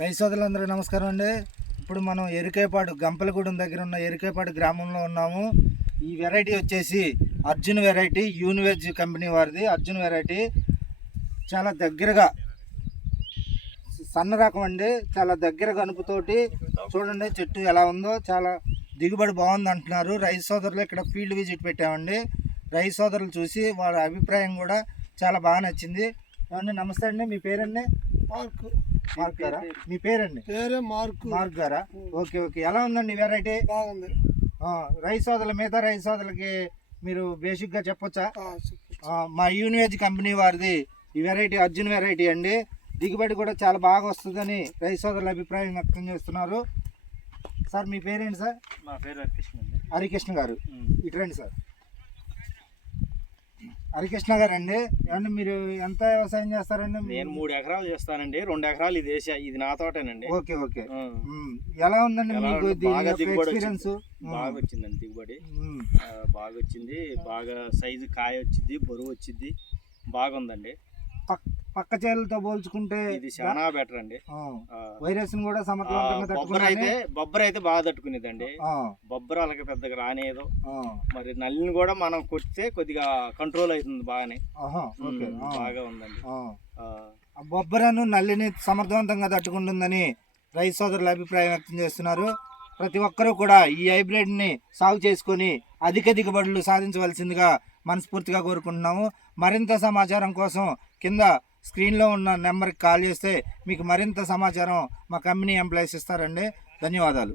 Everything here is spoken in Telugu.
రైతు సోదరులందరూ నమస్కారం అండి. ఇప్పుడు మనం ఎరికేపాడు గంపలగూడెం దగ్గర ఉన్న ఎరికేపాడు గ్రామంలో ఉన్నాము. ఈ వెరైటీ వచ్చేసి అర్జున్ వెరైటీ యూనివెజ్ కంపెనీ వారిది. అర్జున్ వెరైటీ చాలా దగ్గరగా సన్న రకం అండి. చాలా దగ్గర కనుపుతోటి చూడండి చెట్టు ఎలా ఉందో. చాలా దిగుబడి బాగుంది అంటున్నారు. రైతు సోదరులు ఇక్కడ ఫీల్డ్ విజిట్ పెట్టామండి. రైతు సోదరులు చూసి వారి అభిప్రాయం కూడా చాలా బాగా నచ్చింది. ఏమండి నమస్తే అండి. మీ పేరండి? మార్కు గారా మీ పేరండి? పేరే మార్కు. మార్క్ గారా ఓకే ఓకే. ఎలా ఉందండి వెరైటీ బాగుంది. రైస్ సోదరులు మిగతా రైస్ సోదరులకి మీరు బేసిక్గా చెప్పొచ్చా? మా యూనివేజ్ కంపెనీ వారిది ఈ వెరైటీ అర్జున్ వెరైటీ అండి. దిగుబడి కూడా చాలా బాగా వస్తుందని రైతు సోదరుల అభిప్రాయం వ్యక్తం చేస్తున్నారు. సార్ మీ పేరేంటి సార్? మా పేరు హరికృష్ణ అండి. హరికృష్ణ గారు. ఇటు రండి సార్. హరికృష్ణ గారు అండి ఏమండి మీరు ఎంత వ్యవసాయం చేస్తారండి? నేను మూడు ఎకరాలు చేస్తానండి. రెండు ఎకరాలు ఇది వేసా. ఇది నా తోటేనండి. Okay okay. ఉమ్, ఎలా ఉందండి ఎలా మీకు ఉంది? బాగా దిగుబడి ఎక్స్పీరియన్స్ బాగా వచ్చిందండి దిగుబడి. ఆ, బాగా వచ్చింది. బాగా సైజు కాయ వచ్చింది బరువు వచ్చింది. బాగుందండి. పక్క చేలతో పోల్చుకుంటే ఇది చాలా బెటర్ అండి. వైరస్ను కూడా సమర్థవంతంగా బొబ్బర అయితే బొబ్బర అయితే బాగా తట్టుకునేదండి. బొబ్బర అలాగే పెద్దగా రానేదో. మరి నల్లిని కూడా మనం కొడితే కొద్దిగా కంట్రోల్ అవుతుంది బాగానే. బాగా ఉందండి. బొబ్బరను నల్లిని సమర్థవంతంగా తట్టుకుంటుందని రైతు సోదరుల అభిప్రాయం వ్యక్తం చేస్తున్నారు. ప్రతి ఒక్కరూ కూడా ఈ హైబ్రిడ్ని సాగు చేసుకొని అధిక దిగుబడులు సాధించవలసిందిగా మనస్ఫూర్తిగా కోరుకుంటున్నాము. మరింత సమాచారం కోసం కింద స్క్రీన్లో ఉన్న నెంబర్కి కాల్ చేస్తే మీకు మరింత సమాచారం మా కంపెనీ ఎంప్లాయీస్ ఇస్తారండి. ధన్యవాదాలు.